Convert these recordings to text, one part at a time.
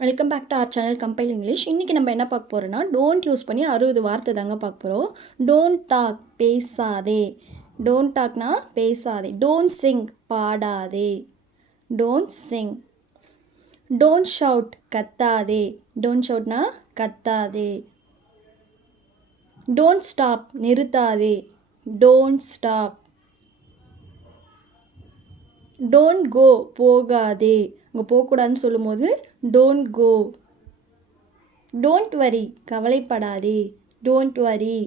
Welcome back to our channel compile English. இன்றைக்கி நம்ம என்ன பார்க்க போகிறோன்னா, டோன்ட் யூஸ் பண்ணி 60 வார்த்தை தாங்க பார்க்க போகிறோம். டோன்ட் டாக் பேசாதே. டோன்ட் டாக்னா பேசாதே. டோன்ட் சிங் பாடாதே. Don't sing. டோன்ட் ஷவுட் கத்தாதே. டோன்ட் ஷவுட்னா கத்தாதே. டோன்ட் ஸ்டாப் நிறுத்தாதே. Don't stop. டோன்ட் கோ போகாதே. அங்கே போகக்கூடாதுன்னு சொல்லும்போது டோன்ட் கோ. டோன்ட் வரி கவலைப்படாதே. Don't worry.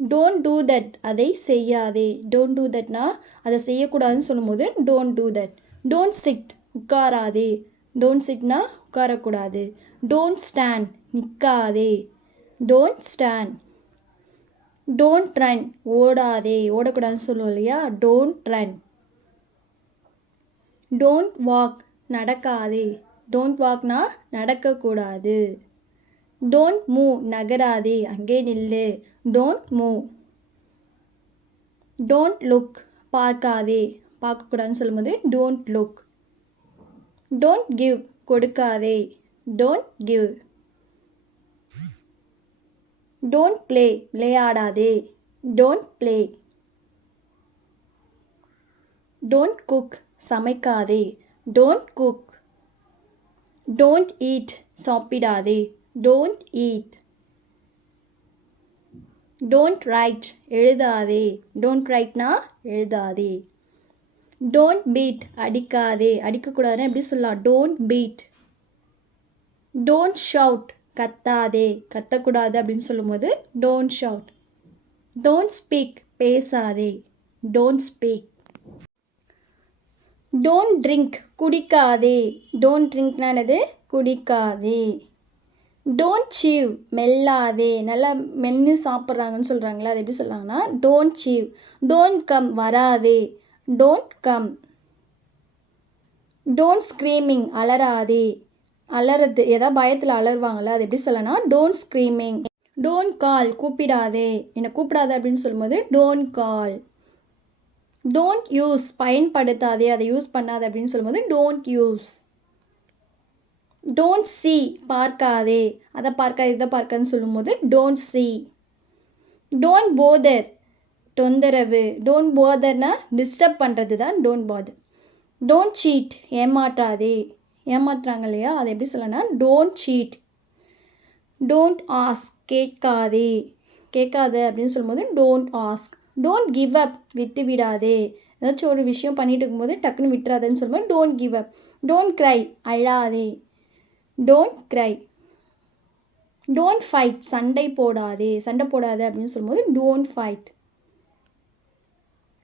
Don't do that அதை செய்யாதே. டோன்ட் டூ தட்னா அதை செய்யக்கூடாதுன்னு சொல்லும்போது don't do that. Don't sit உட்காராதே. டோன்ட் சிட்னா உட்காரக்கூடாது. டோன்ட் ஸ்டாண்ட் நிற்காதே. Don't stand. டோன்ட் ரன் ஓடாதே. ஓடக்கூடாதுன்னு சொல்லுவோம் இல்லையா, டோன்ட் ரன். டோன்ட் வாக் நடக்காதே. டோன்ட் வாக்னா நடக்கக்கூடாது. டோன்ட் மூவ் நகராதே. அங்கே நில்லு. Don't move. டோன்ட் லுக் பார்க்காதே. பார்க்கக்கூடாதுன்னு சொல்லும்போது டோன்ட் லுக். டோன்ட் கிவ் கொடுக்காதே. Don't give. டோன்ட் ப்ளே விளையாடாதே. Don't play. டோன்ட் குக் சமைக்காதே. Don't cook. டோன்ட் ஈட் சாப்பிடாதே. Don't eat. டோன்ட் ரைட் எழுதாதே. டோன்ட் ரைட்னா எழுதாதே. டோன்ட் பீட் அடிக்காதே. அடிக்கக்கூடாதுன்னா எப்படி சொல்லலாம், டோன்ட் பீட். டோன்ட் ஷவுட் கத்தாதே. கத்தக்கூடாது அப்படின்னு சொல்லும்போது டோன்ட் ஷவுட். டோன்ட் ஸ்பீக் பேசாதே. Don't speak. டோன்ட் ட்ரிங்க் குடிக்காதே. டோன்ட் ட்ரிங்க்னா என்னது, குடிக்காதே. Don't sieve மெல்லாதே. நல்லா மென்று சாப்பிட்றாங்கன்னு சொல்கிறாங்களா, அது எப்படி சொல்கிறாங்கன்னா டோன்ட் சீவ். டோன்ட் கம் வராதே. Don't come. டோன்ட் ஸ்க்ரீமிங் அலறாதே. அலறது ஏதாவது பயத்தில் அலறுவாங்களா, அது எப்படி சொல்லனா டோன்ட் ஸ்க்ரீமிங். டோன்ட் கால் கூப்பிடாதே. என்னை கூப்பிடாத அப்படின்னு சொல்லும்போது டோன்ட் கால். டோன்ட் யூஸ் பயன்படுத்தாதே. அதை யூஸ் பண்ணாதே அப்படின்னு சொல்லும்போது டோன்ட் யூஸ். டோன்ட் சி பார்க்காதே. அதை பார்க்காது இதை பார்க்காதுன்னு சொல்லும்போது டோன்ட் சி. டோன்ட் போதர் தொந்தரவு. டோன்ட் போதர்னா டிஸ்டர்ப் பண்ணுறது தான் டோன்ட் பாதர். டோன்ட் சீட் ஏமாற்றாதே. ஏமாத்துறாங்க இல்லையா, அதை எப்படி சொல்லனா டோன்ட் சீட். டோன்ட் ஆஸ்க் கேட்காதே. கேட்காத அப்படின்னு சொல்லும்போது டோன்ட் ஆஸ்க். டோன்ட் கிவ் அப் விட்டு விடாதே. ஏதாச்சும் ஒரு விஷயம் பண்ணிட்டு இருக்கும்போது டக்குன்னு விட்டுறாதுன்னு சொல்லும்போது don't give up. Don't cry அழாதே. Don't cry. டோன்ட் ஃபைட் சண்டை போடாதே. சண்டை போடாத அப்படின்னு சொல்லும்போது டோன்ட் ஃபைட்.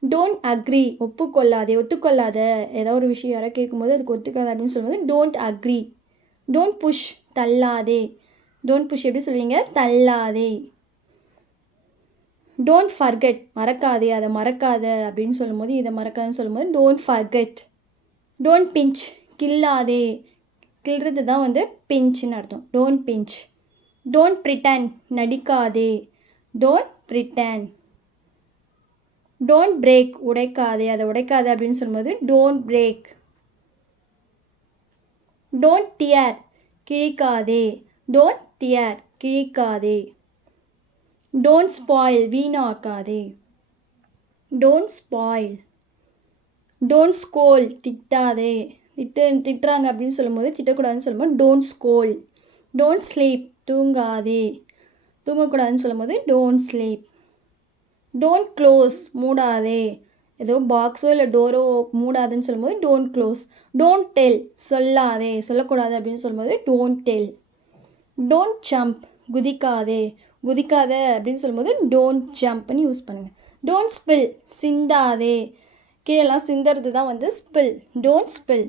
டோன்ட் அக்ரி ஒப்புக்கொள்ளாதே. ஒத்துக்கொள்ளாத ஏதோ ஒரு விஷயம் யாராவது கேட்கும்போது அதுக்கு ஒத்துக்காத அப்படின்னு சொல்லும்போது டோன்ட் அக்ரி. டோன்ட் புஷ் தள்ளாதே. டோன்ட் புஷ் எப்படி சொல்வீங்க, தள்ளாதே. டோன்ட் ஃபர்கெட் மறக்காதே. அதை மறக்காத அப்படின்னு சொல்லும்போது இதை மறக்காதுன்னு சொல்லும்போது டோன்ட் ஃபர்கெட். டோன்ட் பிஞ்ச் கில்லாதே. கிள்றது தான் வந்து பிஞ்சுன்னு அர்த்தம். Don't pinch. டோன்ட் ப்ரிட்டன் நடிக்காதே. Don't pretend. டோன்ட் பிரேக் உடைக்காதே. அதை உடைக்காதே அப்படின்னு சொல்லும்போது டோன்ட் பிரேக். டோன்ட் டியர் கிழிக்காதே. டோன்ட் டியர் கிழிக்காதே. டோன்ட் ஸ்பாயில் வீணாக்காதே. Don't spoil. டோன்ட் ஸ்கோல் திட்டாதே. திட்டுறாங்க அப்படின்னு சொல்லும்போது திட்டக்கூடாதுன்னு சொல்லும்போது டோன்ட் ஸ்கோல். டோன்ட் ஸ்லீப் தூங்காதே. தூங்கக்கூடாதுன்னு சொல்லும்போது டோன்ட் ஸ்லீப். டோன்ட் க்ளோஸ் மூடாதே. ஏதோ பாக்ஸோ இல்லை டோரோ மூடாதுன்னு சொல்லும்போது டோன்ட் க்ளோஸ். டோன்ட் டெல் சொல்லாதே. சொல்லக்கூடாது அப்படின்னு சொல்லும்போது டோன்ட் டெல். டோன்ட் ஜம்ப் குதிக்காதே. குதிக்காத அப்படின்னு சொல்லும்போது டோன்ட் ஜம்ப்னு யூஸ் பண்ணுங்கள். டோன்ட் ஸ்பில் சிந்தாதே. கீழெல்லாம் சிந்துறது தான் வந்து spill. Don't spill.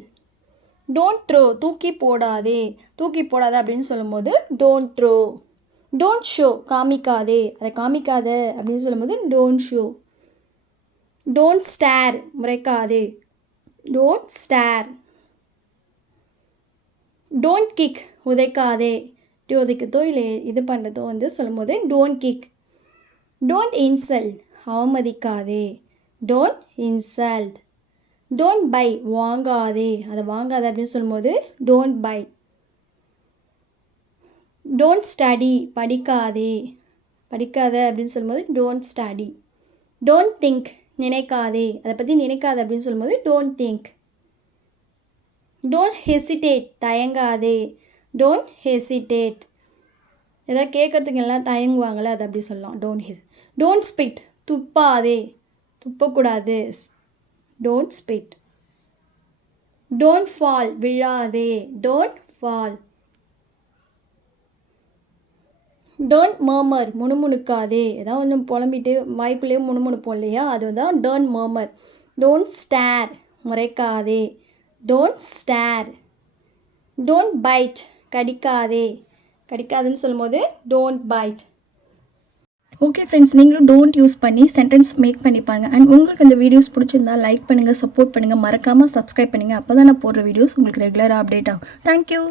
Don't throw தூக்கி போடாதே. தூக்கி போடாத அப்படின்னு சொல்லும்போது டோன்ட் த்ரோ. டோன்ட் ஷோ காமிக்காதே. அதை காமிக்காத அப்படின்னு சொல்லும்போது டோன்ட் ஷோ. டோன்ட் ஸ்டேர் முறைக்காதே. Don't stare. டோன்ட் கிக் உதைக்காதே. உதைக்கதோ இல்லை இது பண்ணுறதோ வந்து சொல்லும்போது டோன்ட் கிக். டோன்ட் இன்சல்ட் அவமதிக்காதே. Don't insult. டோன்ட் பை வாங்காதே, அதை வாங்காதே அப்படின்னு சொல்லும்போது டோன்ட் பை. டோன்ட் ஸ்டடி படிக்காதே, படிக்காத அப்படின்னு சொல்லும்போது டோன்ட் ஸ்டடி. டோன்ட் திங்க் நினைக்காதே, அதை பற்றி நினைக்காத அப்படின்னு சொல்லும்போது டோன்ட் திங்க். டோன்ட் ஹெசிடேட் தயங்காதே, டோன்ட் ஹெசிடேட். எதாவது கேட்குறதுக்கு எல்லாம் தயங்குவாங்களே அது அப்படி சொல்லலாம். டோன்ட் ஸ்பிட் துப்பாதே, துப்பக்கூடாது. Don't spit. டோன்ட் ஃபால் விழாதே, டோன்ட் ஃபால். டோன்ட் மர்மர் முணுமுணுக்காதே, ஏதாவது ஒன்று புலம்பிட்டு வாய்க்குள்ளேயே முணுமுணுப்போம் இல்லையா, அதுதான் டோன்ட் மர்மர். டோன்ட் ஸ்டேர் முறைக்காதே, டோன்ட் ஸ்டேர். டோன்ட் பைட் கடிக்காதே, கடிக்காதுன்னு சொல்லும்போது டோன்ட் பைட். ஓகே ஃப்ரெண்ட்ஸ், நீங்களும் டோன்ட் யூஸ் பண்ணி சென்டென்ஸ் மேக் பண்ணிப்பாங்க. அண்ட் உங்களுக்கு இந்த வீடியோஸ் பிடிச்சிருந்தா லைக் பண்ணுங்கள், சப்போர்ட் பண்ணுங்கள், மறக்காமல் சப்ஸ்கிரைப் பண்ணுங்கள். அப்போ தான் நான் போடுற வீடியோஸ் உங்களுக்கு ரெகுலராக அப்டேட் ஆகும். தேங்க்யூ.